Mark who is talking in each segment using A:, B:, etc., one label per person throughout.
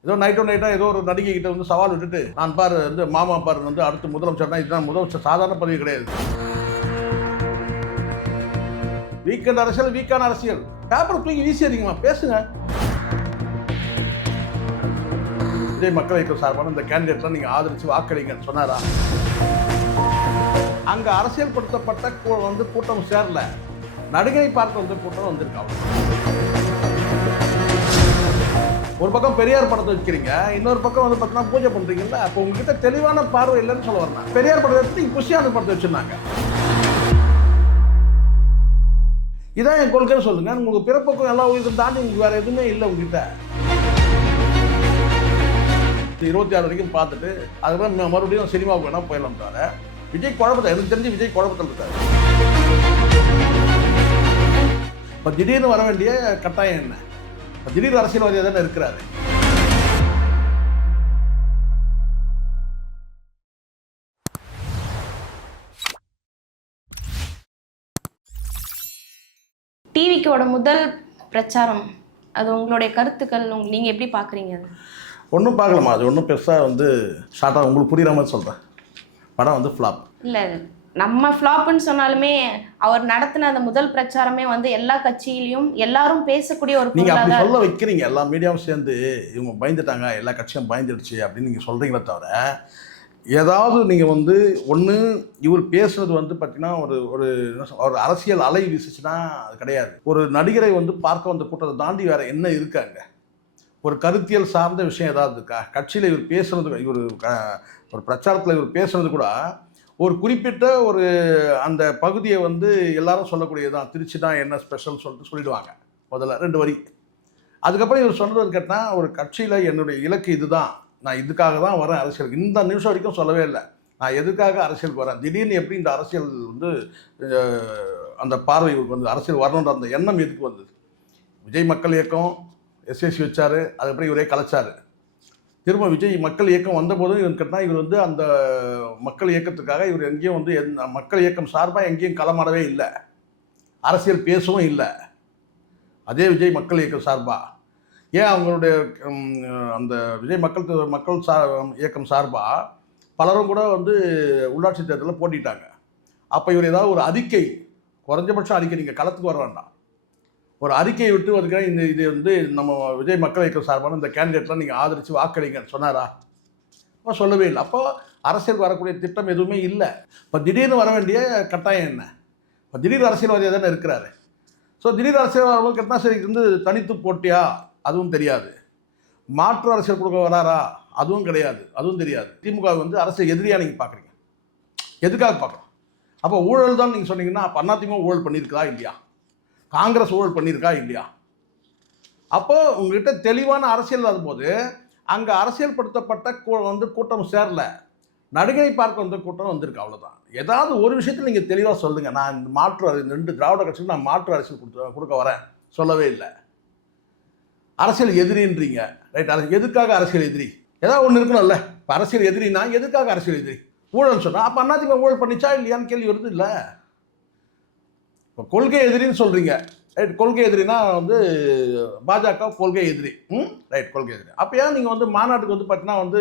A: ஏதோ நைட்டோ நைட்டா ஏதோ ஒரு நடிகை கிட்ட வந்து சவால் விட்டுட்டு நான் பாரு வந்து மாமா பாரு வந்து அடுத்து முதலமைச்சர்னா இதுதான் முதலமைச்சர் சாதாரண பதவி கிடையாது. வீக்கெண்ட் அரசியல் வீக்கான அரசியல். பேப்பர் தூக்கி வீசிடுறீங்கம்மா பேசுங்க. விஜய் மக்கள் இயக்கம் சார்பான இந்த கேண்டிடேட்லாம் நீங்கள் ஆதரித்து வாக்களிங்கன்னு சொன்னாரா? அங்கே அரசியல் படுத்தப்பட்ட கூ- வந்து கூட்டம் சேரல. நடிகை பார்க்க வந்து கூட்டம் வந்திருக்காங்க ஒரு பக்கம் பெரியார் படத்தை வைக்கிறீங்க இன்னொரு பக்கம் வந்து பார்த்தீங்கன்னா பூஜை பண்ணுறீங்கல்ல அப்போ உங்ககிட்ட தெளிவான பார்வை இல்லைன்னு சொல்ல வரேன் பெரியார் படத்தை எடுத்து நீங்கள் குஷியான படத்தை வச்சுருந்தாங்க. இதான் என் கொள்கை சொல்லுங்க. உங்களுக்கு பிறப்புக்கும் எல்லா உயிரும் தாண்டி உங்களுக்கு வேற எதுவுமே இல்லை உங்ககிட்ட. இருபத்தி ஆறு வரைக்கும் பார்த்துட்டு அதுக்கப்புறம் மறுபடியும் சினிமாவுக்கு வேணா போயிடலாம் தவிர விஜய் குழப்பத்தை எனக்கு தெரிஞ்சு விஜய் குழப்பத்தில் இருக்காரு. இப்போ திடீர்னு வர வேண்டிய கட்டாயம் என்ன? திடீர் அரசியல்வாதியாக தானே இருக்கிறாரு.
B: டிவிக்கோட முதல் பிரச்சாரம் அது உங்களுடைய கருத்துக்கள் உங்க நீங்கள் எப்படி பார்க்குறீங்க அது?
A: ஒன்றும் பார்க்கலாமா அது ஒன்றும் பெருசாக வந்து ஷார்ட்டாக உங்களுக்கு புரியுற மாதிரி சொல்கிறேன் படம் வந்து ஃப்ளாப்
B: இல்லை. நம்ம ஃப்ளாப்னு சொன்னாலுமே அவர் நடத்தின அந்த முதல் பிரச்சாரமே வந்து எல்லா கட்சியிலையும் எல்லாரும் பேசக்கூடிய ஒரு
A: நீங்கள் அப்படி சொல்ல வைக்கிறீங்க. எல்லா மீடியாவும் சேர்ந்து இவங்க பயந்துட்டாங்க எல்லா கட்சியும் பயந்துடுச்சு அப்படின்னு நீங்கள் சொல்கிறீங்களே தவிர ஏதாவது நீங்கள் வந்து ஒன்று இவர் பேசுனது வந்து பார்த்தீங்கன்னா ஒரு ஒரு ஒரு அரசியல் அலை வீசுச்சுன்னா அது கிடையாது. ஒரு நடிகரை வந்து பார்க்க வந்த கூட்டத்தை தாண்டி வேற என்ன இருக்காங்க ஒரு கருத்தியல் சார்ந்த விஷயம் ஏதாவது இருக்கா? கட்சியில் இவர் பேசுனது இவர் ஒரு பிரச்சாரத்தில் இவர் பேசுனது கூட ஒரு குறிப்பிட்ட ஒரு அந்த பகுதியை வந்து எல்லாரும் சொல்லக்கூடியதுதான். திருச்சி தான் என்ன ஸ்பெஷல் சொல்லிட்டு சொல்லிடுவாங்க. முதல்ல ரெண்டு வரி. அதுக்கப்புறம் இவர் சொன்னது கேட்டால் ஒரு கட்சியில் என்னுடைய இலக்கு இதுதான். நான் இதுக்காக தான் வரேன் அரசியலுக்கு. இந்த நிமிஷம் வரைக்கும் சொல்லவே இல்லை. நான் எதுக்காக அரசியலுக்கு வரேன்? திடீர்னு எப்படி இந்த அரசியல் வந்து அந்த பார்வை வந்து அரசியல் வரணுன்ற அந்த எண்ணம் எதுக்கு வந்தது? விஜய் மக்கள் இயக்கம் எஸ்எஸ்சி வச்சார் அதுக்கப்புறம் இவரே கலைச்சாரு. திரும்ப விஜய் மக்கள் இயக்கம் வந்தபோதும் இவன் கேட்டால் இவர் வந்து அந்த மக்கள் இயக்கத்துக்காக இவர் எங்கேயும் வந்து எந்த மக்கள் இயக்கம் சார்பாக எங்கேயும் களமாடவே இல்லை. அரசியல் பேசவும் இல்லை. அதே விஜய் மக்கள் இயக்கம் சார்பாக ஏன் அவங்களுடைய அந்த விஜய் மக்கள் மக்கள் சா இயக்கம் சார்பாக பலரும் கூட வந்து உள்ளாட்சி தேர்தலில் போட்டிட்டாங்க. அப்போ இவர் ஏதாவது ஒரு அறிக்கை குறைஞ்சபட்சம் அறிக்கை நீங்கள் களத்துக்கு வர வேண்டாம். ஒரு அறிக்கையை விட்டு வருகிறேன் இந்த இது வந்து நம்ம விஜய் மக்கள் இயக்கம் சார்பான இந்த கேண்டிடேட்லாம் நீங்கள் ஆதரித்து வாக்களிங்கன்னு சொன்னாரா? அப்போ சொல்லவே இல்லை. அப்போ அரசியல் வரக்கூடிய திட்டம் எதுவுமே இல்லை. இப்போ திடீர்னு வர வேண்டிய கட்டாயம் என்ன? இப்போ திடீர் அரசியல்வாதியாக தானே இருக்கிறாரு. ஸோ திடீர் அரசியல்வாதிகள் கேட்டால் சரி இது வந்து தனித்து போட்டியா? அதுவும் தெரியாது. மாற்று அரசியல் கொடுக்க வராரா? அதுவும் கிடையாது. அதுவும் தெரியாது. திமுக வந்து அரசியல் எதிரியாக நீங்கள் பார்க்குறீங்க எதுக்காக பார்க்குறோம் அப்போ ஊழல் தான் நீங்கள் சொன்னீங்கன்னா அப்போ அதிமுக ஊழல் பண்ணியிருக்கிறா இல்லையா? காங்கிரஸ் ஊழல் பண்ணியிருக்கா இல்லையா? அப்போ உங்ககிட்ட தெளிவான அரசியல் இல்லாத போது அங்கே அரசியல்படுத்தப்பட்ட கூ- வந்து கூட்டம் சேரல. நடிகை பார்க்க வந்த கூட்டம் வந்திருக்கு அவ்வளோதான் ஏதாவது ஒரு விஷயத்தில் நீங்கள் தெளிவாக சொல்லுங்கள் நான் இந்த மாற்று அரசியல் ரெண்டு திராவிட கட்சிக்கு நான் மாற்று அரசியல் கொடுத்து கொடுக்க வரேன். சொல்லவே இல்லை. அரசியல் எதிரின்றீங்க. ரைட்? அரசு எதுக்காக அரசியல் எதிரி? ஏதாவது ஒன்று இருக்கணும்ல. இப்போ அரசியல் எதிரினா எதுக்காக அரசியல் எதிரி? ஊழல் சொன்னால் அப்போ அண்ணாதிமுக ஊழல் பண்ணிச்சா இல்லையான்னு கேள்வி வருது இல்லை. இப்போ கொள்கை எதிரின்னு சொல்கிறீங்க ரைட் கொள்கை எதிரினா வந்து பாஜக கொள்கை எதிரி. ம்? ரைட் கொள்கை எதிரி. அப்போ ஏன் நீங்கள் வந்து மாநாட்டுக்கு வந்து பார்த்தீங்கன்னா வந்து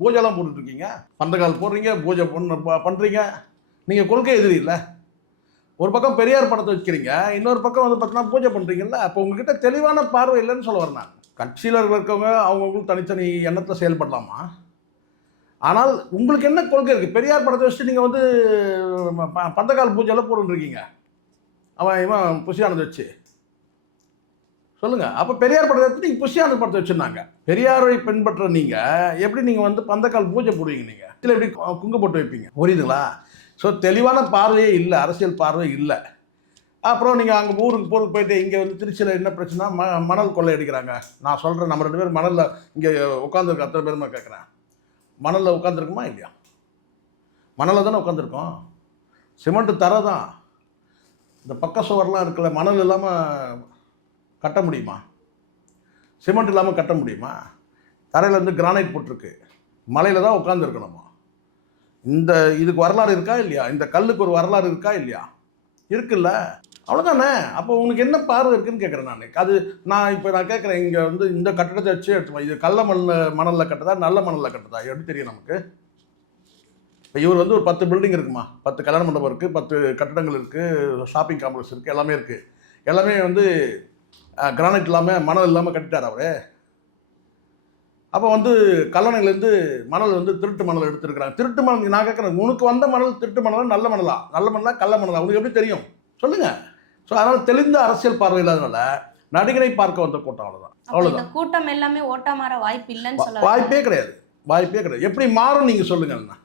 A: பூஜைலாம் போட்டுட்ருக்கீங்க? பந்தகால் போடுறீங்க பூஜை பண்ண ப- பண்ணுறீங்க நீங்கள் கொள்கை எதிரி இல்லை. ஒரு பக்கம் பெரியார் படத்தை வைக்கிறீங்க இன்னொரு பக்கம் வந்து பார்த்தீங்கன்னா பூஜை பண்ணுறீங்கல்ல அப்போ உங்ககிட்ட தெளிவான பார்வை இல்லைன்னு சொல்ல வரேன் நான். கட்சியில் இருக்கவங்க அவங்கவுங்களுக்கு தனித்தனி எண்ணத்தில் செயல்படலாமா? ஆனால் உங்களுக்கு என்ன கொள்கை இருக்குது பெரியார் படத்தை வச்சுட்டு நீங்கள் வந்து பந்தகால் ப- பூஜையெல்லாம் போட்டுருக்கீங்க அவன் இவன் புஷியானது வச்சு. சொல்லுங்கள் அப்போ பெரியார் படத்தை எடுத்துட்டு நீங்கள் புஷியானது படத்தை வச்சுருந்தாங்க. பெரியாரை பின்பற்ற நீங்கள் எப்படி நீங்கள் வந்து பந்தக்கால் பூஜை போடுவீங்க நீங்கள் இதில் எப்படி குங்கு போட்டு வைப்பீங்க? புரியுதுங்களா? ஸோ தெளிவான பார்வையே இல்லை. அரசியல் பார்வை இல்லை. அப்புறம் நீங்கள் அங்கே ஊருக்கு போருக்கு போயிட்டு இங்கே வந்து திருச்சியில் என்ன பிரச்சனை ம மணல் கொள்ளை அடிக்கிறாங்க. நான் சொல்கிறேன் நம்ம ரெண்டு பேரும் மணலில் இங்கே உட்காந்துருக்க அத்தனை பேருமா கேட்குறேன் மணலில் உட்காந்துருக்குமா இல்லையா? மணலில் தானே உட்காந்துருக்கோம் சிமெண்ட்டு தர தான். இந்த பக்க சுவர்லாம் இருக்குல்ல மணல் இல்லாமல் கட்ட முடியுமா? சிமெண்ட் இல்லாமல் கட்ட முடியுமா? தரையில் வந்து கிரானைட் போட்டிருக்கு. மலையில் தான் உட்காந்துருக்கணுமா இந்த இதுக்கு வரலாறு இருக்கா இல்லையா? இந்த கல்லுக்கு ஒரு வரலாறு இருக்கா இல்லையா? இருக்குல்ல. அவ்வளோதானே அப்போ உனக்கு என்ன பார்வை இருக்குன்னு கேட்குறேன் நான். அது நான் இப்போ நான் கேட்குறேன் இங்கே வந்து இந்த கட்டடத்தை வச்சு எடுத்து இது கள்ள மண்ணில் மணலில் கட்டுதா நல்ல மணலில் கட்டுதா? எப்படி தெரியும் நமக்கு? இப்போ இவர் வந்து ஒரு பத்து பில்டிங் இருக்குமா? பத்து கல்யாண மண்டபம் இருக்குது பத்து கட்டடங்கள் இருக்குது ஷாப்பிங் காம்ப்ளெக்ஸ் இருக்குது எல்லாமே இருக்குது எல்லாமே வந்து கிரானைட் இல்லாமல் மணல் இல்லாமல் கட்டிட்டார் அவர். அப்போ வந்து கல்லணையிலேருந்து மணல் வந்து திருட்டு மணல் எடுத்துருக்குறாங்க. திருட்டு மணல் நான் கேட்குறேன் உனக்கு வந்த மணல் திருட்டு மணலா நல்ல மணலா? நல்ல மணலா கள்ள மணலா? உனக்கு எப்படி தெரியும்? சொல்லுங்கள் ஸோ அதனால் தெளிந்த அரசியல் பார்வை இல்லாதனால நடிகரை பார்க்க வந்த கூட்டம் அவ்வளோதான் அவ்வளோதான்
B: கூட்டம் எல்லாமே ஓட்டா மாற வாய்ப்பு இல்லைன்னு
A: வாய்ப்பே கிடையாது. வாய்ப்பே கிடையாது. எப்படி மாறும் நீங்கள் சொல்லுங்கண்ணா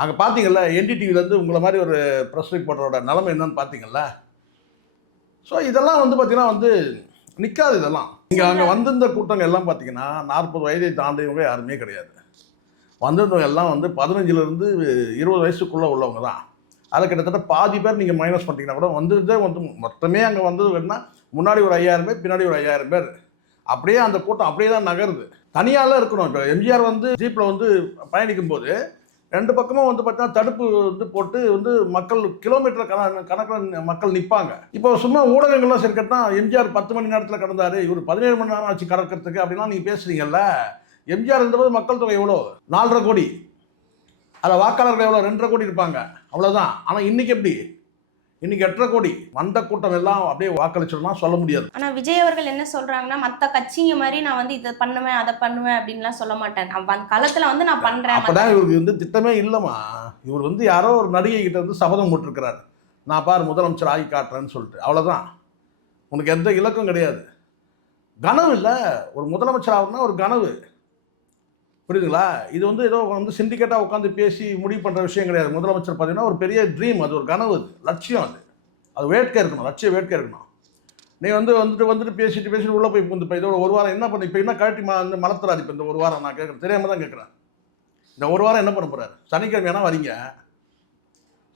A: அங்கே பார்த்தீங்கள்ல என்டிடிவிலேருந்து உங்களை மாதிரி ஒரு ப்ரெஸ் ரிப்போர்ட்டரோட நிலைமை என்னன்னு பார்த்தீங்கல்ல ஸோ இதெல்லாம் வந்து பார்த்தீங்கன்னா வந்து நிற்காது இதெல்லாம். இங்கே அங்கே வந்திருந்த கூட்டங்கள் எல்லாம் பார்த்தீங்கன்னா நாற்பது வயதை தாண்டியவங்க யாருமே கிடையாது. வந்திருந்தவங்க எல்லாம் வந்து பதினஞ்சுலேருந்து இருபது வயசுக்குள்ளே உள்ளவங்க தான். அதில் கிட்டத்தட்ட பாதி பேர் நீங்கள் மைனஸ் பண்ணிட்டீங்கன்னா கூட வந்துருந்தே வந்து மொத்தமே அங்கே வந்தது வேணுன்னா முன்னாடி ஒரு ஐயாயிரம் பேர் பின்னாடி ஒரு ஐயாயிரம் பேர். அப்படியே அந்த கூட்டம் அப்படியே தான் நகருது. தனியாலாம் இருக்கணும். இப்போ எம்ஜிஆர் வந்து ஜீப்பில் வந்து பயணிக்கும் போது ரெண்டு பக்கமும் வந்து பார்த்தீங்கன்னா தடுப்பு வந்து போட்டு வந்து மக்கள் கிலோமீட்டர் கண கணக்கில் மக்கள் நிற்பாங்க இப்போ சும்மா ஊடகங்கள்லாம் சரி கேட்டால் எம்ஜிஆர் பத்து மணி நேரத்தில் கடந்தார் இவர் பதினேழு மணி நேரம் ஆச்சு கடக்கிறதுக்கு அப்படிலாம் நீங்கள் பேசுறீங்கல்ல? எம்ஜிஆர் இருந்தபோது மக்கள் தொகை எவ்வளோ? நாலரை கோடி. அதில் வாக்காளர்கள் எவ்வளோ? ரெண்டரை கோடி இருப்பாங்க. அவ்வளோதான் ஆனால் இன்றைக்கி எப்படி? இன்னைக்கு எட்டரை கோடி. வந்த கூட்டம் எல்லாம் அப்படியே வாக்களிச்சிடலாம் சொல்ல முடியாது.
B: ஆனா விஜய் அவர்கள் என்ன சொல்றாங்கன்னா மத்த கட்சிங்க மாதிரி நான் வந்து இதை பண்ணுவேன் அதை பண்ணுவேன் அப்படின்லாம் சொல்ல மாட்டேன். அந்த களத்துல வந்து நான் பண்றேன்
A: அப்பதான் இவருக்கு வந்து திட்டமே இல்லைம்மா. இவர் வந்து யாரோ ஒரு நடிகை கிட்ட வந்து சபதம் போட்டிருக்கிறார். நான் பார் முதலமைச்சர் ஆகி காட்டுறேன்னு சொல்லிட்டு. அவ்வளோதான் உனக்கு எந்த இலக்கும் கிடையாது. கனவு இல்லை. ஒரு முதலமைச்சர் ஆகணும்னா ஒரு கனவு. புரியுதுங்களா? இது வந்து ஏதோ வந்து சிண்டிகேட்டாக உட்காந்து பேசி முடிவு பண்ணுற விஷயம் கிடையாது. முதலமைச்சர் பார்த்தீங்கன்னா ஒரு பெரிய ட்ரீம் அது ஒரு கனவு அது. லட்சியம் அது. அது வேட்கை இருக்கணும். லட்சிய வேட்கை இருக்கணும். நீ வந்து வந்துட்டு வந்துட்டு பேசிட்டு பேசிட்டு உள்ளே போய் வந்து இப்போ இதோட ஒரு வாரம் என்ன பண்ண இப்போ என்ன கழட்டி மா இந்த மலத்துறாரு? இப்போ இந்த ஒரு வாரம் நான் கேட்குறேன் தெரியாமல் தான் கேட்குறேன் இந்த ஒரு வாரம் என்ன பண்ண போறாரு? சனிக்கிழமைனா வரீங்க?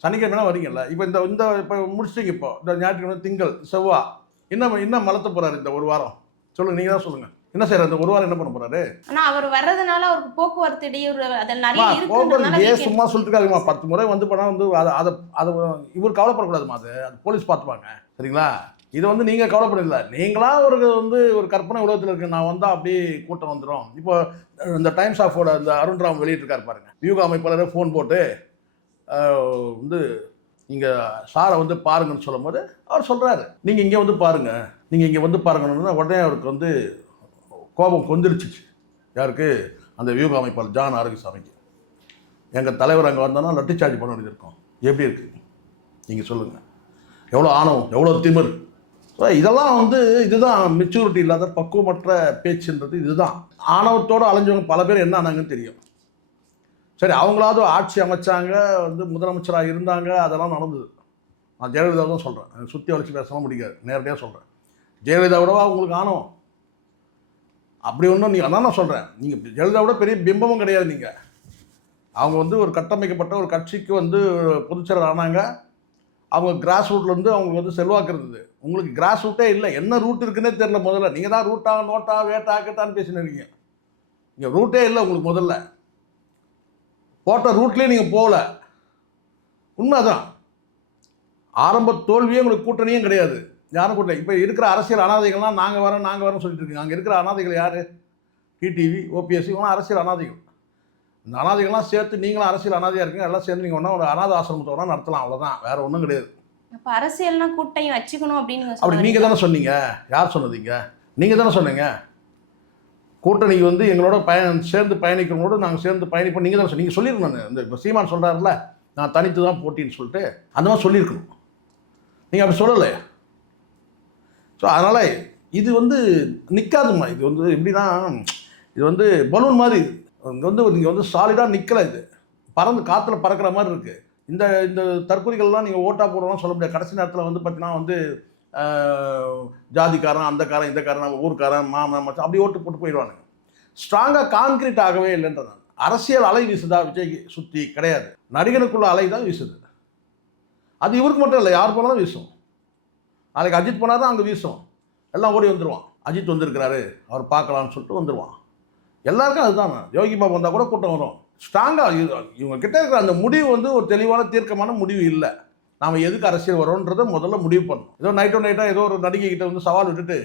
A: சனிக்கிழமைனா வரீங்கல்ல? இப்போ இந்த இந்த இப்போ முடிச்சிட்டீங்க இப்போ. இந்த ஞாயிற்றுக்கிழமை திங்கள் செவ்வாய். என்ன என்ன மலத்த போகிறாரு இந்த ஒரு வாரம்? சொல்லுங்கள் நீங்கள் தான் சொல்லுங்கள் என்ன செய்யறாரு இந்த ஒரு வாரம் என்ன பண்ண போறாரு?
B: ஆனா அவர் வர்றதுனால அவருக்கு போக்குவரத்து இடையூறு அதில் நிறைய இருக்குன்றதுனால
A: ஏன் சும்மா சொல்லிட்டு இருக்காருமா பத்து முறை வந்து போனால் வந்து அதை அதை இவர் கவலைப்படக்கூடாதுமா அது அது போலீஸ் பார்த்துப்பாங்க. சரிங்களா? இது வந்து நீங்கள் கவலைப்படல நீங்களா ஒரு வந்து ஒரு கற்பனை உலகத்தில் இருக்கு. நான் வந்தால் அப்படியே கூட்டம் வந்துடும் இப்போ இந்த டைம்ஸ் ஆஃபோட இந்த அருண்ராம் வெளியிட்டிருக்காரு பாருங்க. வியூக அமைப்பாளரே ஃபோன் போட்டு வந்து நீங்கள் சாரை வந்து பாருங்கன்னு சொல்லும்போது அவர் சொல்கிறாரு நீங்கள் இங்கே வந்து பாருங்கள் நீங்கள் இங்கே வந்து பாருங்கன்னு உடனே அவருக்கு வந்து கோபம் கொந்தளிச்சிச்சு யாருக்கு? அந்த வியூக அமைப்பாளர் ஜான் ஆரோக்கியசாமிக்கு. எங்கள் தலைவர் அங்கே வந்தோன்னா லட்டி சார்ஜ் பண்ண வேண்டியது இருக்கும். எப்படி இருக்குது நீங்கள் சொல்லுங்கள் எவ்வளோ ஆணவம் எவ்வளோ திமிர். இதெல்லாம் வந்து இதுதான் மெச்சூரிட்டி இல்லாத பக்குவமற்ற பேச்சுன்றது இதுதான். ஆணவத்தோடு அலைஞ்சவங்க பல பேர் என்ன ஆனாங்கன்னு தெரியும். சரி அவங்களாவது ஆட்சி அமைச்சாங்க வந்து முதலமைச்சராக இருந்தாங்க அதெல்லாம் நடந்தது. நான் ஜெயலலிதா தான் சொல்கிறேன் சுற்றி வளர்ச்சி பேசலாம் முடியாது. நேரடியாக சொல்கிறேன் ஜெயலலிதாவோடவா உங்களுக்கு ஆணவம்? அப்படி ஒன்றும் நீங்கள் அதான் நான் சொல்கிறேன் நீங்கள் ஜெயலலிதாவோட பெரிய பிம்பமும் கிடையாது நீங்கள் அவங்க வந்து ஒரு கட்டமைக்கப்பட்ட ஒரு கட்சிக்கு வந்து பொதுச்செயலர் ஆனாங்க. அவங்க கிராஸ் ரூட்லேருந்து அவங்களுக்கு வந்து செல்வாக்கு இருந்தது. உங்களுக்கு கிராஸ் ரூட்டே இல்லை. என்ன ரூட் இருக்குன்னே தெரில முதல்ல. நீங்கள் தான் ரூட்டா நோட்டா வேட்டா கேட்டான்னு பேசினிருக்கீங்க இங்கே ரூட்டே இல்லை உங்களுக்கு முதல்ல. போட்ட ரூட்லேயே நீங்கள் போகல. உண்மைதான். ஆரம்ப தோல்வியே உங்களுக்கு கூட்டணியும் கிடையாது. யாரும் கூட்டணி இப்போ இருக்கிற அரசியல் அனாதைகள்லாம் நாங்கள் வரோம் நாங்கள் வரோம் சொல்லிட்டு இருக்கீங்க. அங்கே இருக்கிற அனாதைகள் யார்? டிடிவி ஓபிஎஸ்சி இவங்களாம் அரசியல் அனாதைகள். இந்த அனாதைகள்லாம் சேர்த்து நீங்களும் அரசியல் அனாதையாக இருக்கீங்க. எல்லாம் சேர்ந்து நீங்கள் ஒன்றா ஒரு அனாதை ஆசிரமத்தை வேணா நடத்தலாம். அவ்வளோதான் வேற ஒன்றும் கிடையாது.
B: அப்ப அரசியல்னா கூட்டையும் வச்சுக்கணும் அப்படின்னு
A: அப்படி நீங்கள் தானே சொன்னீங்க. யார் சொன்னதீங்க நீங்கள் தானே சொன்னீங்க. கூட்டணிக்கு வந்து எங்களோட பயணம் சேர்ந்து பயணிக்கிறவங்களோட நாங்கள் சேர்ந்து பயணிப்போம் நீங்கள் தானே சொன்னீங்க. நீங்கள் சொல்லியிருக்கணும் இந்த இப்போ சீமான் சொல்கிறாருல நான் தனித்து தான் போட்டின்னு சொல்லிட்டு அந்த மாதிரி சொல்லியிருக்கணும். நீங்கள் அப்படி சொல்லலை ஸோ அதனால் இது வந்து நிற்காதுமா இது வந்து எப்படின்னா இது வந்து பலூன் மாதிரி இங்கே வந்து நீங்கள் வந்து சாலிடாக நிற்கலை இது. பறந்து காற்றுல பறக்கிற மாதிரி இருக்குது இந்த இந்த தற்கொலைகள்லாம் நீங்கள் ஓட்டாக போடலாம் சொல்ல முடியாது. கடைசி நேரத்தில் வந்து பார்த்தீங்கன்னா வந்து ஜாதிக்காரன் அந்த காரன் இந்த காரன் ஊர்க்காரன் மாமன் மச்சான் அப்படி ஓட்டு போட்டு போயிடுவானுங்க. ஸ்ட்ராங்காக கான்கிரீட் ஆகவே இல்லைன்றது நான். அரசியல் அலை வீசுதா விஜய் சுற்றி கிடையாது. நடிகனுக்குள்ள அலை தான் வீசுது. அது இவருக்கு மட்டும் இல்லை யார் போனாலும் வீசும். நாளைக்கு அஜித் போனால் தான் அங்கே வீசும். எல்லாம் ஓடி வந்துடுவான் அஜித் வந்திருக்கிறாரு. அவர் பார்க்கலாம்னு சொல்லிட்டு வந்துடுவான் எல்லாருக்கும் அதுதான். யோகி பாபு வந்தால் கூட கூட்டம் வரும். ஸ்ட்ராங்காக இவங்க கிட்ட இருக்கிற அந்த முடிவு வந்து ஒரு தெளிவான தீர்க்கமான முடிவு இல்லை. நாம் எதுக்கு அரசியல் வரோன்றதை முதல்ல முடிவு பண்ணணும். ஏதோ நைட்டோ நைட்டாக ஏதோ ஒரு நடிகை கிட்ட வந்து சவால் விட்டுட்டு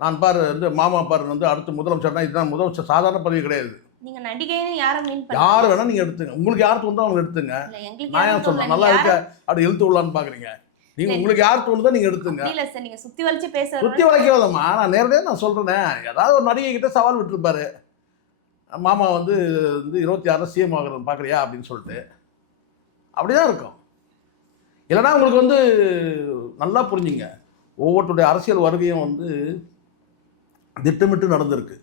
A: நான் பாரு வந்து மாமா பாரு வந்து அடுத்து முதலமைச்சர்னா இதுதான் முதலமைச்சர் சாதாரண பதவி கிடையாது.
B: நீங்க நடிகைன்னு யாரை மீன்
A: யார் வேணா நீங்கள் எடுத்துங்க. உங்களுக்கு யார் தோணுதோ அவங்க எடுத்துங்க? நான் ஏன் சொல்றேன். நல்லா
B: நீங்க
A: இருக்க. அப்படி இழுத்து விடலான்னு பார்க்குறீங்க நீங்கள்
B: இல்ல,
A: உங்களுக்கு யார் தோணுதோ நீங்கள் எடுத்துங்க.
B: இல்ல சார் நீங்க சுத்தி வளைச்சு பேச
A: சுத்தி வளைக்கவில்லம்மா நான் நேரடியாக நான் சொல்கிறேனே ஏதாவது ஒரு நடிகை கிட்ட சவால் விட்டுருப்பாரு. மாமா வந்து வந்து இருபத்தி ஆறு சிஎம் ஆகிறேன் பார்க்குறியா? அப்படின்னு சொல்லிட்டு. அப்படிதான் இருக்கும். இல்லைன்னா உங்களுக்கு வந்து நல்லா புரிஞ்சுங்க. ஒவ்வொருத்தருடைய அரசியல் வருகையும் வந்து திட்டமிட்டு நடந்திருக்கு.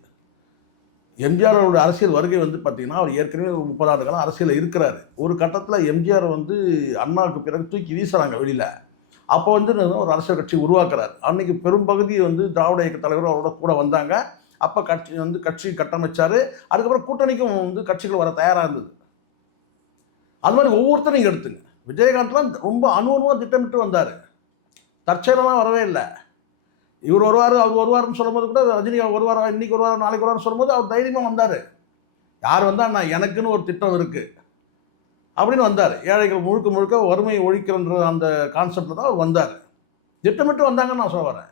A: எம்ஜிஆர் அவருடைய அரசியல் வருகை வந்து பார்த்தீங்கன்னா அவர் ஏற்கனவே ஒரு முப்பது ஆண்டு காலம் அரசியலில் இருக்கிறாரு. ஒரு கட்டத்தில் எம்ஜிஆர் வந்து அண்ணாவுக்கு பிறகு தூக்கி வீசுறாங்க வெளியில். அப்போ வந்து ஒரு அரசியல் கட்சி உருவாக்குறார். அன்னைக்கு பெரும்பகுதி வந்து திராவிட இயக்க தலைவரும் அவரோட கூட வந்தாங்க. அப்போ கட்சி வந்து கட்சி கட்டமைச்சார். அதுக்கப்புறம் கூட்டணிக்கும் வந்து கட்சிகள் வர தயாராக இருந்தது. அது மாதிரி ஒவ்வொருத்தரும் நீங்கள் எடுத்துங்க. விஜயகாந்த்லாம் ரொம்ப அணு அணுவாக திட்டமிட்டு வந்தார். தற்செயலெல்லாம் வரவே இல்லை. இவர் வருவார் அவர் வருவார்னு சொல்லும்போது கூட ரஜினி அவர் வருவார் இன்னைக்கு வருவார் நாளைக்கு வருவார்னு சொல்லும்போது அவர் தைரியமாக வந்தார். யார் வந்தால் நான் எனக்குன்னு ஒரு திட்டம் இருக்குது அப்படின்னு வந்தார். ஏழைகள் முழுக்க முழுக்க வறுமையை ஒழிக்கிறன்ற அந்த கான்செப்டில் தான் அவர் வந்தார். திட்டமிட்டு வந்தாங்கன்னு நான் சொல்ல வரேன்.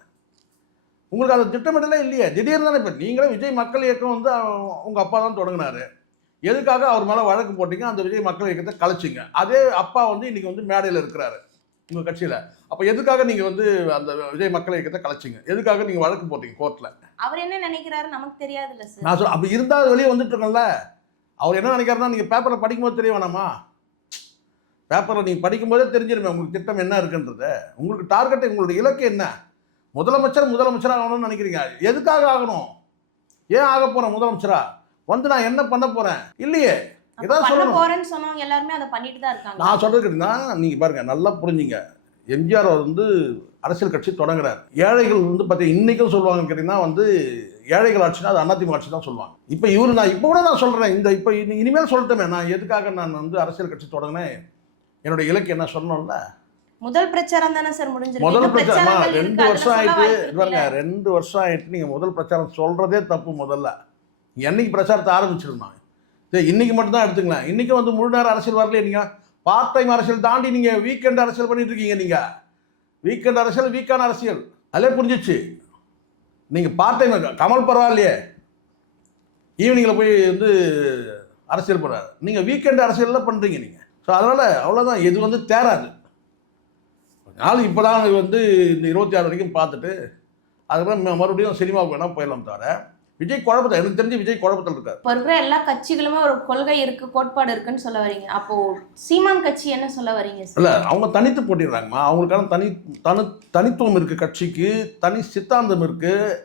A: உங்களுக்கு அந்த திட்டமிட்டலே இல்லையே. திடீர்னு தானே இப்போ நீங்களே விஜய் மக்கள் இயக்கம் வந்து உங்கள் அப்பா தான் தொடங்கினாரு. எதுக்காக அவர் மேலே வழக்கு போட்டீங்க? அந்த விஜய் மக்கள் இயக்கத்தை கலைச்சிங்க. அதே அப்பா வந்து இன்னைக்கு வந்து மேடையில் இருக்கிறாரு உங்கள் கட்சியில். அப்போ எதுக்காக நீங்கள் வந்து அந்த விஜய் மக்கள் இயக்கத்தை கலைச்சிங்க? எதுக்காக நீங்கள் வழக்கு போட்டீங்க கோர்ட்டில்
B: அவர் என்ன நினைக்கிறாரு நமக்கு தெரியாதுல்ல சார்
A: நான் சொல் அப்போ இருந்தால் வெளியே வந்துட்டு இருக்கோம்ல. அவர் என்ன நினைக்கிறாருன்னா நீங்கள் பேப்பரில் படிக்கும்போது தெரிய வேணாமா? பேப்பரில் நீங்கள் படிக்கும்போதே தெரிஞ்சிருமே உங்களுக்கு திட்டம் என்ன இருக்குன்றது. உங்களுக்கு டார்கெட் உங்களுடைய இலக்கு என்ன? முதலமைச்சர் முதலமைச்சராக ஆகணும்னு நினைக்கிறீங்க. எதுக்காக ஆகணும்? ஏன் ஆக போகிறேன் முதலமைச்சரா? வந்து நான் என்ன பண்ண போகிறேன் இல்லையே. ஏதாவது சொல்லணும்.
B: எல்லாருமே அதை பண்ணிட்டு தான் இருக்காங்க.
A: நான் சொல்றது கேட்டீங்கன்னா நீங்கள் பாருங்கள் நல்லா புரிஞ்சுங்க. எம்ஜிஆர் அவர் வந்து அரசியல் கட்சி தொடங்குறார். ஏழைகள் வந்து பார்த்தீங்க இன்றைக்கும் சொல்லுவாங்கன்னு கேட்டிங்கன்னா வந்து ஏழைகள் ஆட்சினா அது அதிமுக ஆட்சி தான் சொல்லுவாங்க. இப்போ இவர் நான் இப்போ கூட நான் சொல்கிறேன் இந்த இப்போ இனி- இனிமேல் சொல்லட்டுமே. நான் எதுக்காக நான் வந்து அரசியல் கட்சி தொடங்கினேன்? என்னுடைய இலக்கு என்ன சொல்லணும்ல
B: முதல் பிரச்சாரம் தானே சார் முடிஞ்சிருக்கு.
A: முதல் பிரச்சாரம் ரெண்டு வருஷம் ஆயிட்டு பாருங்க. ரெண்டு வருஷம் ஆயிட்டு நீங்கள் முதல் பிரச்சாரம் சொல்கிறதே தப்பு முதல்ல. என்னைக்கு பிரச்சாரத்தை ஆரம்பிச்சிருந்தோம் சரி இன்னைக்கு மட்டும் தான் எடுத்துக்கலாம் இன்னைக்கு வந்து முழு நேரம் அரசியல் வரலையே நீங்கள் பார்ட் டைம் அரசியல் தாண்டி நீங்கள் வீக்கெண்ட் அரசியல் பண்ணிட்டு இருக்கீங்க நீங்கள் வீக்கெண்ட் அரசியல் வீக்கான அரசியல். அதிலே புரிஞ்சிச்சு. நீங்கள் பார்ட் டைம் கமல் பரவாயில்லையே. ஈவினிங்கில் போய் வந்து அரசியல் போடுறாரு நீங்கள் வீக்கெண்ட் அரசியலில் பண்ணுறீங்க நீங்கள் ஸோ அதனால் அவ்வளோதான் இது வந்து தேராது. நாள் இப்போ தான் வந்து இந்த இருபத்தி ஆறு வரைக்கும் பார்த்துட்டு அதுக்கப்புறம் மறுபடியும் சினிமாவுக்கு வேணால் போயிடலாம் தவிர விஜய் குழப்பத்தில் எனக்கு தெரிஞ்சு விஜய் குழப்பத்தில் இருக்கார்.
B: இப்ப இருக்கிற எல்லா கட்சிகளுமே ஒரு கொள்கை இருக்கு கோட்பாடு இருக்குன்னு சொல்ல வரீங்க. அப்போ சீமான் கட்சி என்ன சொல்ல வரீங்க
A: இல்லை அவங்க தனித்து போட்டிடுறாங்கம்மா. அவங்களுக்கான தனி தனி தனித்துவம் இருக்குது கட்சிக்கு தனி சித்தாந்தம் இருக்குது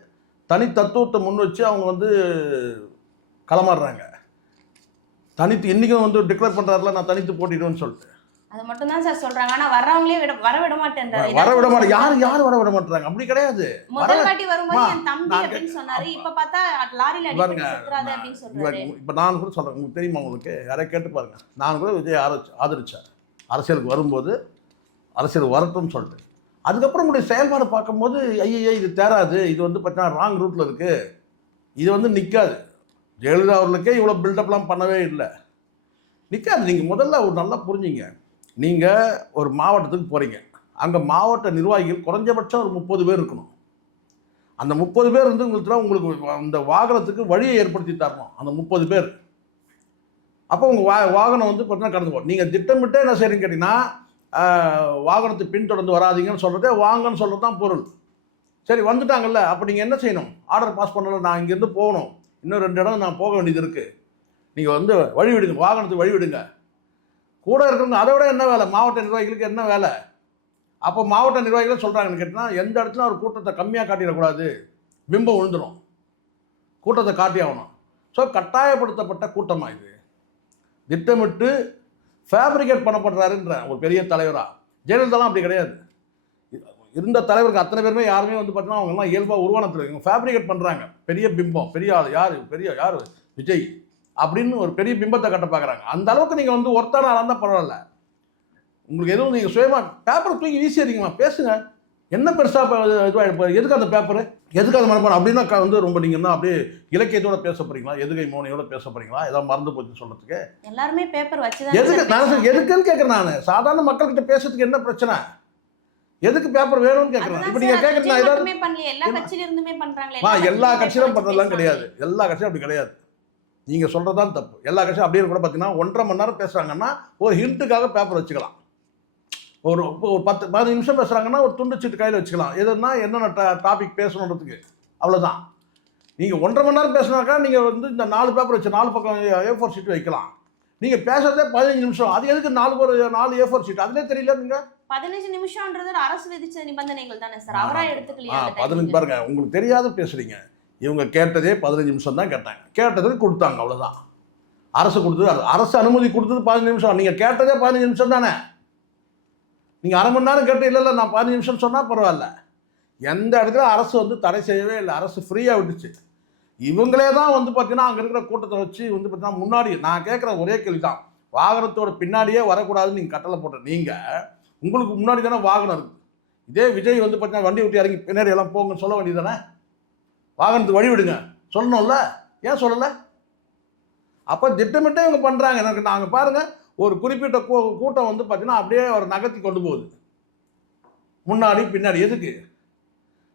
A: தனி தத்துவத்தை முன் வச்சு அவங்க வந்து களமாடுறாங்க. தனித்து இன்றைக்கும் வந்து டிக்ளேர் பண்ணுறாருல நான் தனித்து போட்டிடுவேன்னு சொல்லிட்டு.
B: அது மட்டும் தான் சார் சொல்றாங்க. ஆனா வர்றவங்களே விட வர விட மாட்டேன்றாரு
A: வர விட மாட்டேன் யார் யார் வர விட மாட்டேறாங்க அப்படி கிடையாது.
B: முதல் வாட்டி வரும்போது என் தம்பி அப்படின்னு சொன்னாரு. இப்ப பார்த்தா லாரில அடிப்பட்டு சுத்துறாரு அப்படின்னு சொல்றாரு.
A: இப்போ நான் கூட சொல்கிறேன் உங்களுக்கு தெரியுமா உங்களுக்கு? யாரை கேட்டு பாருங்க. நான் கூட விஜய் ஆதரிச்சு ஆதரிச்சார். அரசியலுக்கு வரும்போது அரசியல் வரட்டும்னு சொல்லிட்டு. அதுக்கப்புறம் உங்களுடைய செயல்பாடு பார்க்கும்போது ஐயையே இது தேராது. இது வந்து பார்த்தீங்கன்னா ராங் ரூட்டில் இருக்குது இது வந்து நிற்காது ஜெயலலிதா அவர்களுக்கே இவ்வளோ பில்டப்லாம் பண்ணவே இல்லை. நிற்காது நீங்கள் முதல்ல ஒரு நல்லா புரிஞ்சுங்க. நீங்கள் ஒரு மாவட்டத்துக்கு போகிறீங்க அங்கே மாவட்ட நிர்வாகிகள் குறைஞ்சபட்சம் ஒரு முப்பது பேர் இருக்கணும். அந்த முப்பது பேர் வந்து உங்களுக்கு உங்களுக்கு அந்த வாகனத்துக்கு வழியை ஏற்படுத்தி தரணும். அந்த முப்பது பேர். அப்போ உங்கள் வா வாகனம் வந்து பார்த்தீங்கன்னா கடந்து போகும். நீங்கள் திட்டமிட்டே என்ன செய்றீங்க கேட்டிங்கன்னா வாகனத்தை பின்தொடர்ந்து வராதீங்கன்னு சொல்கிறதே வாங்கன்னு சொல்கிறது தான் பொருள். சரி வந்துட்டாங்கல்ல. அப்போ நீங்கள் என்ன செய்யணும்? ஆர்டர் பாஸ் பண்ணல நான் இங்கேருந்து போகணும். இன்னும் ரெண்டு இடம் நான் போக வேண்டியது இருக்குது நீங்கள் வந்து வழி விடுங்க வாகனத்துக்கு வழி விடுங்க. கூட இருக்கிறவங்க அதை விட என்ன வேலை? மாவட்ட நிர்வாகிகளுக்கு என்ன வேலை? அப்போ மாவட்ட நிர்வாகிகளும் சொல்கிறாங்கன்னு கேட்டால் எந்த இடத்துல ஒரு கூட்டத்தை கம்மியாக காட்டிடக்கூடாது. பிம்பம் விழுந்துடும் கூட்டத்தை காட்டி ஆகணும். ஸோ கட்டாயப்படுத்தப்பட்ட கூட்டமாக இது? திட்டமிட்டு ஃபேப்ரிகேட் பண்ணப்படுறாருன்ற ஒரு பெரிய தலைவராக ஜெயலலிதாலாம் அப்படி கிடையாது. இருந்த தலைவருக்கு அத்தனை பேருமே யாருமே வந்து பார்த்தீங்கன்னா அவங்கெல்லாம் இயல்பாக உருவானத்தில் இவங்க ஃபேப்ரிகேட் பண்ணுறாங்க பெரிய பிம்பம் பெரிய ஆள் யார்? பெரிய யார்? விஜய் அப்படின்னு ஒரு பெரிய பிம்பத்தை கட்ட பார்க்குறாங்க அந்த அளவுக்கு நீங்கள் வந்து ஒருத்தான ஆளாக இருந்தால் பரவாயில்ல. உங்களுக்கு எதுவும் நீங்கள் சுயமாக பேப்பரை தூக்கி வீசிடுறீங்கம்மா பேசுங்க. என்ன பெருசாக இதுவாக எதுக்கு அந்த பேப்பரு எதுக்கு அந்த மனப்பாடம்? அப்படின்னா வந்து ரொம்ப நீங்கள் என்ன அப்படியே இலக்கியத்தோட பேச போறீங்களா? எதுகை மோனையோட பேச போறீங்களா? ஏதாவது மறந்து போச்சு சொல்றதுக்கு?
B: எல்லாருமே பேப்பர்
A: எதுக்கு நான் எதுக்குன்னு கேட்குறேன் நான். சாதாரண மக்கள்கிட்ட பேசுறதுக்கு என்ன பிரச்சனை? எதுக்கு பேப்பர் வேணும்னு கேட்குறேன் இப்போ நான் ஏதாவது
B: மட்டுமே பண்ணல எல்லா கட்சியில இருந்துமே பண்றாங்களே.
A: எல்லா கட்சியிலும் பண்ணுறதெல்லாம் கிடையாது. எல்லா கட்சியும் அப்படி கிடையாது. நீங்கள் சொல்கிறது தான் தப்பு. எல்லா கட்சியும் அப்படியே கூட பார்த்தீங்கன்னா ஒன்றரை மணி நேரம் பேசுகிறாங்கன்னா ஒரு ஹிண்ட்டுக்காக பேப்பர் வச்சுக்கலாம். ஒரு ஒரு பத்து பதினஞ்சு நிமிஷம் பேசுகிறாங்கன்னா ஒரு துண்டு சீட்டு கையில் வச்சுக்கலாம். எதுனா என்னென்ன டாபிக் பேசணுன்றதுக்கு. அவ்வளோதான் நீங்கள் ஒன்றரை மணி நேரம் பேசுனாக்கா நீங்கள் வந்து இந்த நாலு பேப்பர் வச்சு நாலு பக்கம் ஏ ஃபோர் ஷீட் வைக்கலாம். நீங்கள் பேசுறதே பதினஞ்சு நிமிஷம். அது எதுக்கு நாலு ஒரு நாலு ஏ ஃபோர் ஷீட் அதுலேயே தெரியல நீங்கள்
B: பதினஞ்சு நிமிஷம்ன்றது அரசு விதிச்ச நிபந்தனைகள் தானே சார்? அவரா எடுத்துக்கலையா
A: பதினஞ்சு? பாருங்க உங்களுக்கு தெரியாத பேசுறீங்க. இவங்க கேட்டதே பதினஞ்சு நிமிஷம் தான் கேட்டாங்க. கேட்டதுக்கு கொடுத்தாங்க அவ்வளவுதான். அரசு கொடுத்தது அரசு அனுமதி கொடுத்தது பதினஞ்சு நிமிஷம். நீங்க கேட்டதே பதினஞ்சு நிமிஷம் தானே. நீங்க அரை மணி நேரம் கேட்டு இல்லை இல்லை நான் பதினஞ்சு நிமிஷம் சொன்னா பரவாயில்ல. எந்த இடத்துல அரசு வந்து தடை செய்யவே இல்லை அரசு ஃப்ரீயா விட்டுச்சு. இவங்களே தான் வந்து பார்த்தீங்கன்னா அங்கே இருக்கிற கூட்டத்தை வச்சு வந்து பார்த்தீங்கன்னா முன்னாடி நான் கேட்குற ஒரே கேள்வி தான் வாகனத்தோட பின்னாடியே வரக்கூடாதுன்னு நீங்கள் கட்டளை போட்ட நீங்கள் உங்களுக்கு முன்னாடி தானே வாகனம் இருக்குது இதே விஜய் வந்து பார்த்தீங்கன்னா வண்டி விட்டு இறங்கி பின்னாடி எல்லாம் போங்கன்னு சொல்ல வேண்டியது தானே வாகனத்துக்கு வழி விடுங்க. சொல்லணும்ல? ஏன் சொல்லலை? அப்போ திட்டமிட்டே இவங்க பண்ணுறாங்க எனக்கு நாங்கள் பாருங்கள் ஒரு குறிப்பிட்ட கூ கூட்டம் வந்து பார்த்தீங்கன்னா அப்படியே ஒரு நகர்த்தி கொண்டு போகுது. முன்னாடி பின்னாடி எதுக்கு?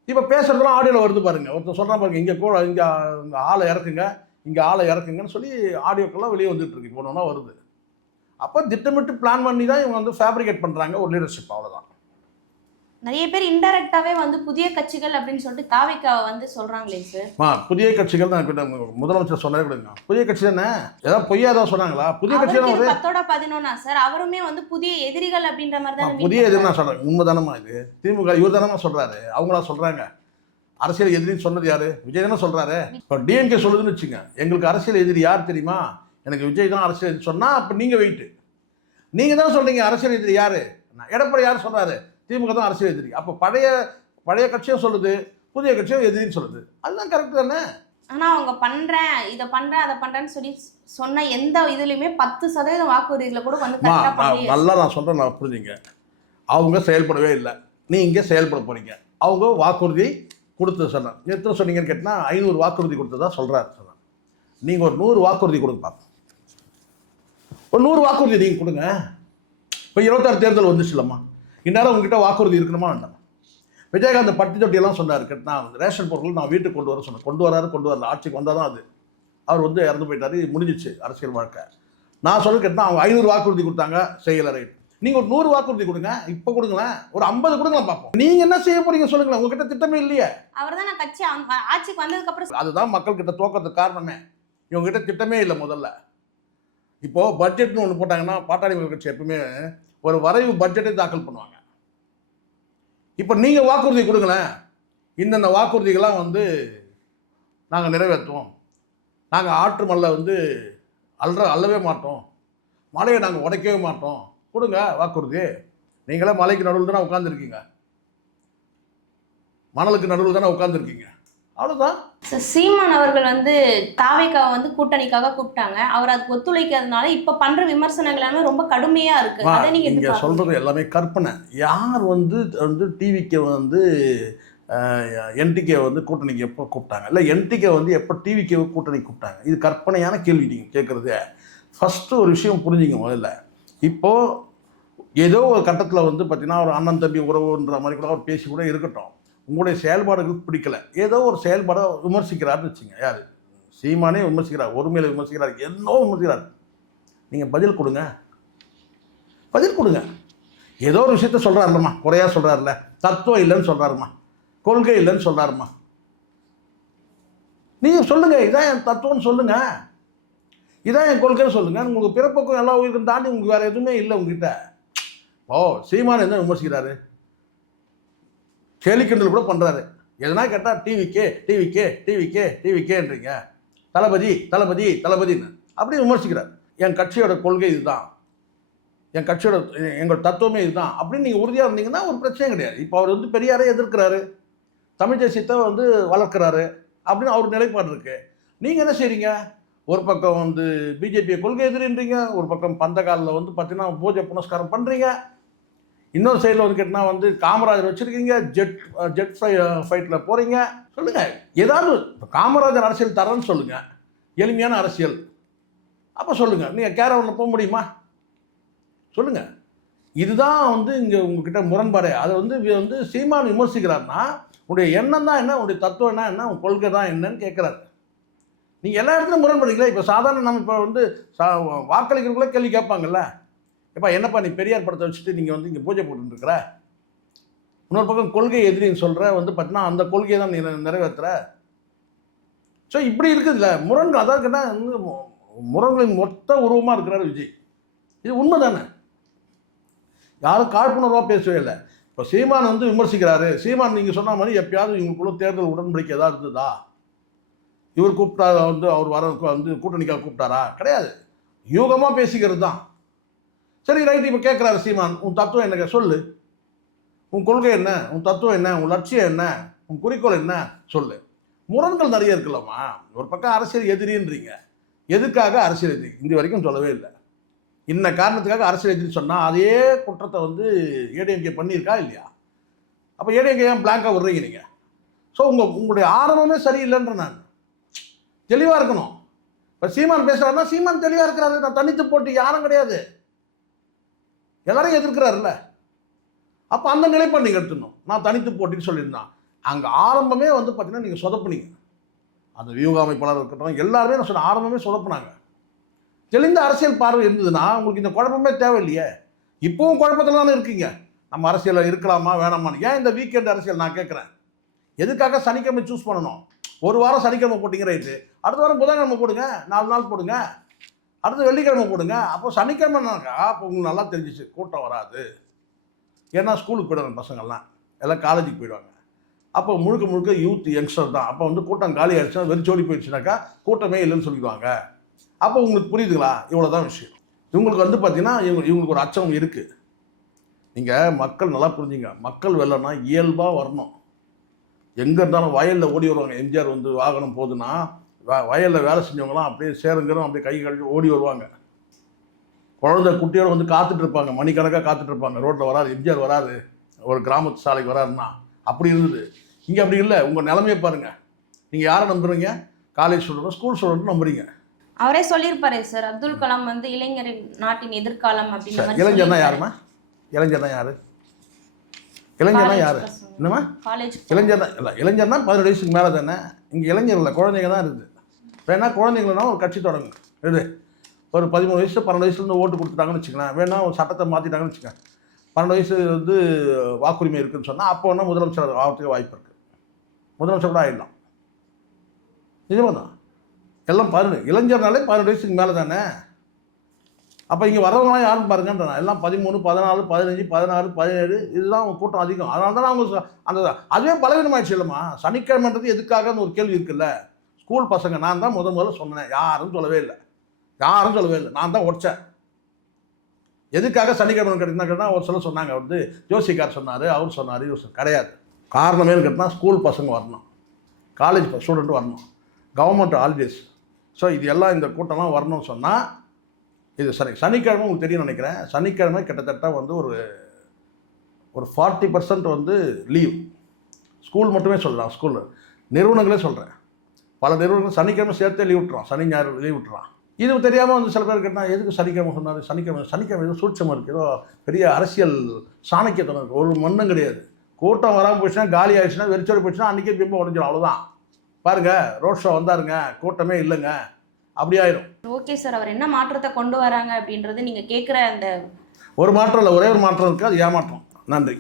A: இப்போ பேசுகிறதுலாம் ஆடியோவில் வருது பாருங்கள் ஒருத்தர் சொல்கிறான் பாருங்க இங்கே கூட இங்கே இங்கே ஆளை இறக்குங்க இங்கே ஆளை இறக்குங்கன்னு சொல்லி ஆடியோக்கெல்லாம் வெளியே வந்துட்டுருக்கு ஒன்று ஒன்றா வருது. அப்போ திட்டமிட்டு பிளான் பண்ணி தான் இவங்க வந்து ஃபேப்ரிகேட் பண்ணுறாங்க ஒரு லீடர்ஷிப் அவ்வளோதான்
B: நிறைய பேர் இன்டைரக்டாவே வந்து புதிய கட்சிகள் அப்படின்னு சொல்லிட்டு தாவைக்காவை வந்து சொல்றாங்களே சார்
A: மா புதிய கட்சிகள் தான் முதலமைச்சர் சொன்னதே கொடுங்க. புதிய கட்சி தானே? ஏதாவது பொய்யா தான் சொன்னாங்களா? புதிய கட்சி தான்
B: பத்தோட பதினொன்னா சார் அவருமே வந்து புதிய எதிரிகள் அப்படின்ற மாதிரி தானே
A: புதிய எதிரி. நான் சொல்கிறேன் உண்மைதானமா இது? திமுக இவர் தானமா சொல்கிறாரு அவங்களா சொல்கிறாங்க அரசியல் எதிரின்னு சொன்னது யாரு? விஜய் தானே சொல்கிறாரு இப்போ டிஎம்கே சொல்லுதுன்னு வச்சுங்க எங்களுக்கு அரசியல் எதிரி யார் தெரியுமா? எனக்கு விஜய் தான் அரசியல் சொன்னால் அப்போ நீங்கள் வெயிட்டு நீங்கள் தான் சொல்றீங்க அரசியல் எதிரி யார்? எடப்பாடி யார் சொல்கிறாரு திமுக தான் அரசியல் எதிரி. அப்போ பழைய பழைய கட்சியும் சொல்லுது புதிய கட்சியும் எதிரின்னு சொல்லுது. அதுதான் கரெக்ட் தானே?
B: ஆனா அவங்க பண்றேன் இத பண்றேன் அதை பண்றேன்னு சொல்லி சொன்ன எந்த இதுலயுமே பத்து சதவீதம் வாக்குறுதிகளை கூட வந்து
A: நல்லா நான் சொல்கிறேன் நான் புரிஞ்சுங்க. அவங்க செயல்படவே இல்லை. நீங்கள் செயல்பட போறீங்க. அவங்க வாக்குறுதி கொடுத்து சொன்னார் எத்தனை சொன்னீங்கன்னு கேட்டினா ஐநூறு வாக்குறுதி கொடுத்ததா சொல்கிறாரு சொன்னார் நீங்கள் ஒரு நூறு வாக்குறுதி கொடுங்க பார்ப்போம் ஒரு நூறு வாக்குறுதி நீங்கள் கொடுங்க. இப்போ இருபத்தாறு தேர்தல் வந்துச்சுல்லம்மா இந்நேரம் உங்ககிட்ட வாக்குறுதி இருக்கணுமா வேண்டாமா? விஜயகாந்த் பட்டி தொட்டியெல்லாம் சொன்னார். கேட்டினா ரேஷன் பொருட்கள் நான் வீட்டுக்கு கொண்டு வர சொன்னேன். கொண்டு வராரு கொண்டு வரல. ஆட்சிக்கு வந்தால் தான் அது. அவர் வந்து இறந்து போயிட்டாரு. முடிஞ்சிச்சு அரசியல் வாழ்க்கை. நான் சொல்ல கேட்டால் அவங்க ஐநூறு வாக்குறுதி கொடுத்தாங்க செய்யலை ரைட். நீங்கள் ஒரு நூறு வாக்குறுதி கொடுங்க இப்போ கொடுங்களேன். ஒரு ஐம்பது கொடுங்களேன் பார்ப்போம் நீங்கள் என்ன செய்ய போறீங்க சொல்லுங்களேன். உங்ககிட்ட திட்டமே இல்லையே.
B: அவர் தான் கட்சி ஆட்சிக்கு வந்ததுக்கு அப்புறம்
A: அதுதான் மக்கள்கிட்ட தோக்கத்துக்கு காரணமே. இவங்ககிட்ட திட்டமே இல்லை முதல்ல. இப்போ பட்ஜெட்னு ஒன்று போட்டாங்கன்னா பாட்டாளி மக்கள் கட்சி எப்பவுமே ஒரு வரைவு பட்ஜெட்டை தாக்கல் பண்ணுவாங்க. இப்போ நீங்கள் வாக்குறுதி கொடுங்களேன். இந்தந்த வாக்குறுதிகள்லாம் வந்து நாங்கள் நிறைவேற்றுவோம். நாங்கள் ஆற்று மல்ல வந்து அல்ற அள்ளவே மாட்டோம். மலையை நாங்கள் உடைக்கவே மாட்டோம். கொடுங்க வாக்குறுதி. நீங்களே மலைக்கு நடுவில் தானே உட்காந்துருக்கீங்க மணலுக்கு நடுவில் தானே உட்காந்துருக்கீங்க அவ்வளோதான்
B: சீமான் அவர்கள் வந்து தாவைக்காவை வந்து கூட்டணிக்காக கூப்பிட்டாங்க. அவர் அதுக்கு ஒத்துழைக்காதனால இப்ப பண்ற விமர்சனங்கள் எல்லாமே ரொம்ப கடுமையா இருக்கு. அதை நீங்க எதிர்பார்க்கணும்.
A: சொல்றது எல்லாமே கற்பனை. யார் வந்து வந்து டிவிக்கு வந்து என்டிகே வந்து கூட்டணிக்கு எப்போ கூப்பிட்டாங்க? இல்லை என்டிகே வந்து எப்போ டிவிக்கு கூட்டணி கூப்பிட்டாங்க? இது கற்பனையான கேள்வி நீங்கள் கேட்குறது ஃபஸ்ட்டு ஒரு விஷயம் புரிஞ்சுங்க முதல்ல. இப்போது ஏதோ ஒரு கட்டத்தில் வந்து பார்த்தீங்கன்னா ஒரு அண்ணன் தம்பி உறவுன்ற மாதிரி கூட அவர் பேசி கூட இருக்கட்டும். உங்களுடைய செயல்பாடுகள் பிடிக்கல. ஏதோ ஒரு செயல்பாடை விமர்சிக்கிறாருன்னு வச்சுங்க யார்? சீமானே விமர்சிக்கிறார் ஒருமையில விமர்சிக்கிறார் என்னோ விமர்சிக்கிறார். நீங்கள் பதில் கொடுங்க. பதில் கொடுங்க. ஏதோ ஒரு விஷயத்த சொல்கிறாருலம்மா குறையாக சொல்கிறாருல தத்துவம் இல்லைன்னு சொல்கிறாருமா கொள்கை இல்லைன்னு சொல்கிறாருமா நீங்கள் சொல்லுங்கள் இதான் என் தத்துவம்னு சொல்லுங்கள் இதான் என் கொள்கைன்னு சொல்லுங்கள் உங்களுக்கு பிறப்பக்கம் எல்லா உயிருக்கும் தாண்டி உங்களுக்கு வேறு எதுவுமே இல்லை உங்ககிட்ட. ஓ சீமான் என்ன விமர்சிக்கிறாரு? கேலி கிண்டல் கூட பண்ணுறாரு எதனா கேட்டால் டிவிக்கே டிவிக்கே டிவிக்கே டிவிக்கேன்றீங்க. தளபதி தளபதி தளபதின்னு. அப்படி விமர்சிக்கிறார். என் கட்சியோட கொள்கை இதுதான். என் கட்சியோட எங்கள் எங்களோட தத்துவமே இதுதான். அப்படின்னு நீங்கள் உறுதியாக இருந்தீங்கன்னா ஒரு பிரச்சனையும் கிடையாது. இப்போ அவர் வந்து பெரியாரே எதிர்க்கிறாரு. தமிழ் தேசியத்தை வந்து வளர்க்குறாரு. அப்படின்னு அவர் நிலைப்பாடு இருக்கு. நீங்கள் என்ன செய்கிறீங்க ஒரு பக்கம் வந்து பிஜேபியை கொள்கை எதிரின்றீங்க. ஒரு பக்கம் பந்த காலில் வந்து பார்த்தீங்கன்னா பூஜை புனஸ்காரம் பண்ணுறீங்க இன்னொரு சைடில் வந்து கேட்டால் வந்து காமராஜர் வச்சுருக்கீங்க ஜெட் ஜெட் ஃபை ஃபைட்டில் போகிறீங்க சொல்லுங்கள் ஏதாவது இப்போ காமராஜர் அரசியல் தரேன்னு சொல்லுங்கள் எளிமையான அரசியல். அப்போ சொல்லுங்கள் நீங்கள் கேரவனில் போக முடியுமா? சொல்லுங்கள் இதுதான் வந்து இங்கே உங்ககிட்ட முரண்பாடு. அதை வந்து வந்து சீமான் விமர்சிக்கிறாருன்னா உங்களுடைய எண்ணம் தான் என்ன? உங்களுடைய தத்துவம் என்ன? என்ன? உங்கள் கொள்கை தான் என்னன்னு கேட்குறாரு. நீங்கள் எல்லா இடத்துலையும் முரண்படுறீங்களா? இப்போ சாதாரண நம்ம இப்போ வந்து சா வாக்களிக்கிறவங்களே கேள்வி கேட்பாங்கல்ல? எப்பா என்னப்பா நீ பெரியார் படத்தை வச்சுட்டு நீங்கள் வந்து இங்கே பூஜை போட்டுருக்குற இன்னொரு பக்கம் கொள்கை எதிரின்னு சொல்கிற வந்து பார்த்தீங்கன்னா அந்த கொள்கையை தான் நீ நிறைவேற்றுற ஸோ இப்படி இருக்குதுல்ல. முரண்கள் அதாவது கேட்டால் வந்து முரண்களின் மொத்த உருவமாக இருக்கிறாரு விஜய். இது உண்மை தானே யாரும் காழ்ப்புணர்வாக பேசவே இல்லை. இப்போ சீமான் வந்து விமர்சிக்கிறாரு. சீமான் நீங்கள் சொன்ன மாதிரி எப்பயாவது இவங்களுக்குள்ள தேர்தல் உடன்படிக்கை ஏதாவது இருந்ததா? இவர் கூப்பிட்டா வந்து அவர் வர வந்து கூட்டணிக்காக கூப்பிட்டாரா? கிடையாது. யூகமாக பேசிக்கிறது தான். சரி ரைட் இப்போ கேட்குறாரு சீமான். உன் தத்துவம் என்ன சொல்லு. உன் கொள்கை என்ன? உன் தத்துவம் என்ன? உன் லட்சியம் என்ன? உன் குறிக்கோள் என்ன? சொல்லு. முரண்கள் நிறைய இருக்குல்லம்மா. ஒரு பக்கம் அரசியல் எதிரின்றீங்க. எதுக்காக அரசியல் எதிரி? இது வரைக்கும் சொல்லவே இல்லை. இன்ன காரணத்துக்காக அரசியல் எதிரி சொன்னால் அதே குற்றத்தை வந்து ஏடிஎம்கே பண்ணியிருக்கா இல்லையா? அப்போ ஏடிஎம்கே ஏன் பிளாங்காக விடுறீங்க நீங்கள் ஸோ உங்கள் உங்களுடைய ஆரம்பமே சரியில்லைன்ற நான். தெளிவாக இருக்கணும். இப்போ சீமான் பேசுகிறாருன்னா சீமான் தெளிவாக இருக்கிறாரு. நான் தனித்து போட்டு யாரும் கிடையாது. எல்லாரையும் எதிர்க்கிறாருல்ல. அப்போ அந்த நிலைப்பாடு நீங்கள் எடுத்துடணும் நான் தனித்து போட்டின்னு சொல்லியிருந்தான். அங்கே ஆரம்பமே வந்து பார்த்தீங்கன்னா நீங்கள் சொதப்புனீங்க. அந்த வியூக அமைப்பாளர் இருக்கட்டும் எல்லாருமே நான் சொன்ன ஆரம்பமே சொதப்புனாங்க. தெளிந்த அரசியல் பார்வை இருந்ததுன்னா உங்களுக்கு இந்த குழப்பமே தேவையில்லையே. இப்போவும் குழப்பத்தில் தானே இருக்கீங்க. நம்ம அரசியலில் இருக்கலாமா வேணாமான்னு. ஏன் இந்த வீக்கெண்ட் அரசியல் நான் கேட்குறேன் எதுக்காக சனிக்கிழமை சூஸ் பண்ணணும்? ஒரு வாரம் சனிக்கிழமை போட்டிங்க ரைட்டு அடுத்த வாரம் புதன்கிழமை போடுங்க நாலு நாள் போடுங்க. அடுத்து வெள்ளிக்கிழமை போடுங்க. அப்போ சனிக்கிழமைனாக்கா அப்போ உங்களுக்கு நல்லா தெரிஞ்சிச்சு. கூட்டம் வராது. ஏன்னா ஸ்கூலுக்கு போயிடுவாங்க பசங்கள்லாம். எல்லாம் காலேஜுக்கு போயிடுவாங்க. அப்போ முழுக்க முழுக்க யூத் யங்ஸ்டர் தான். அப்போ வந்து கூட்டம் காலி ஆயிடுச்சுன்னா வெறிச்சோடி போயிடுச்சுனாக்கா கூட்டமே இல்லைன்னு சொல்லிடுவாங்க. அப்போ உங்களுக்கு புரியுதுங்களா? இவ்வளோ தான் விஷயம். இவங்களுக்கு வந்து பார்த்திங்கன்னா இவங்க இவங்களுக்கு ஒரு அச்சம் இருக்குது நீங்கள் மக்கள் நல்லா புரிஞ்சுங்க. மக்கள் வெள்ளம்னா இயல்பாக வரணும். எங்கே இருந்தாலும் வயலில் ஓடி வருவாங்க. எம்ஜிஆர் வந்து வாகனம் போகுதுன்னா வயலில் வேலை செஞ்சவங்களாம் அப்படியே சேருங்கிறோம் அப்படியே கை கழுவி ஓடி வருவாங்க. குழந்தை குட்டியோட வந்து காத்துட்டு இருப்பாங்க மணிக்கணக்காக காத்துட்டு இருப்பாங்க ரோட்டில் வராது எம்ஜிஆர் வராது ஒரு கிராமத்து சாலைக்கு வராருன்னா அப்படி இருந்தது. இங்கே அப்படி இல்லை. உங்கள் நிலைமையை பாருங்கள் நீங்கள் யாரை நம்புறீங்க? காலேஜ் ஸ்டூடெண்ட் ஸ்கூல் ஸ்டூடெண்ட் நம்புறீங்க.
B: அவரே சொல்லியிருப்பாரு சார் அப்துல் கலாம் வந்து இளைஞரின் நாட்டின் எதிர்காலம் அப்படின்ற மாதிரி
A: இளைஞர்னா. யாருமா இளைஞர்னா யாரு? இளைஞர்னா யாரு? என்னம்மா?
B: காலேஜ்
A: இளைஞர் இல்லை இளைஞர்னா பதினெட்டு வயசுக்கு மேலே தானே. இங்கே இளைஞர் இல்லை குழந்தைங்க தான் இருக்குது வேணா குழந்தைங்களா ஒரு கட்சி தொடங்கு. இது ஒரு பதிமூணு வயசு பன்னெண்டு வயசுலேருந்து ஓட்டு கொடுத்துட்டாங்கன்னு வச்சுக்கலாம் வேணா ஒரு சட்டத்தை மாற்றிட்டாங்கன்னு வச்சுக்கோங்க. பன்னெண்டு வயசு வந்து வாக்குரிமை இருக்குன்னு சொன்னால் அப்போ வேணால் முதலமைச்சர் ஆகிறதுக்கு வாய்ப்பு இருக்குது முதலமைச்சர் கூட ஆகிடலாம் நிஜமாக தான் எல்லாம் பதினெட்டு இளைஞர்னாலே பதினெட்டு வயசுக்கு மேலே தானே? அப்போ இங்கே வரவங்களாம் யாரும் பாருங்கன்றான் எல்லாம் பதிமூணு பதினாலு பதினஞ்சு பதினாறு பதினேழு இதுதான் கூட்டம் அதிகம். அதனால தான் அவங்க அந்த அதுவே பலவீனமாயிடுச்சு இல்லைம்மா. சனிக்கிழமைன்றது எதுக்காகன்னு ஒரு கேள்வி இருக்குல்ல. ஸ்கூல் பசங்க நான் தான் முத முதல்ல சொன்னேன். யாரும் சொல்லவே இல்லை. யாரும் சொல்லவே இல்லை. நான் தான் உடச்சேன் எதுக்காக சனிக்கிழமை கிடைக்குன்னா கேட்டால் ஒரு சில சொன்னாங்க. வந்து ஜோசிக்கார் சொன்னார் அவர் சொன்னார் இவர் கிடையாது. காரணமேன்னு கேட்டால் ஸ்கூல் பசங்க வரணும். காலேஜ் ஸ்டூடெண்ட் வரணும். கவர்மெண்ட் ஆல்வேஸ் ஸோ இது எல்லாம் இந்த கூட்டம்லாம் வரணும்னு சொன்னால் இது சனி சனிக்கிழமை உங்களுக்கு தெரியும் நினைக்கிறேன். சனிக்கிழமை கிட்டத்தட்ட வந்து ஒரு ஒரு ஃபார்ட்டி பர்சன்ட் வந்து லீவ் ஸ்கூல் மட்டுமே சொல்லலாம் ஸ்கூல் நிறுவனங்களே சொல்கிறேன் பல நிறுவனங்கள் சனிக்கிழமை சேர்த்தே லீவ் விட்டுறான் சனி ஞாயிறு லீவ் விட்டுறான் இது தெரியாமல் வந்து சில பேர் கேட்டால் எதுக்கு சனிக்கிழமை சொன்னார்? சனிக்கிழமை சனிக்கிழமை ஏதோ சூட்சமாக இருக்குது ஏதோ பெரிய அரசியல் சாணக்கியத்தனம் இருக்குது ஒரு மண்ணும் கிடையாது. கூட்டம் வராமல் போச்சுன்னா காலி ஆயிடுச்சுன்னா வெறிச்சோடி போச்சுன்னா அன்றைக்கே பிம்பம் உடஞ்சிடும் அவ்வளோதான் பாருங்கள் ரோட் ஷோ வந்தாருங்க கூட்டமே இல்லைங்க. அப்படி ஆயிரும்.
B: ஓகே சார் அவர் என்ன மாற்றத்தை கொண்டு வராங்க அப்படின்றது நீங்க கேட்குற அந்த
A: ஒரு மாற்றம் இல்லை ஒரே ஒரு மாற்றம் இருக்குது அது ஏமாற்றம். நன்றி.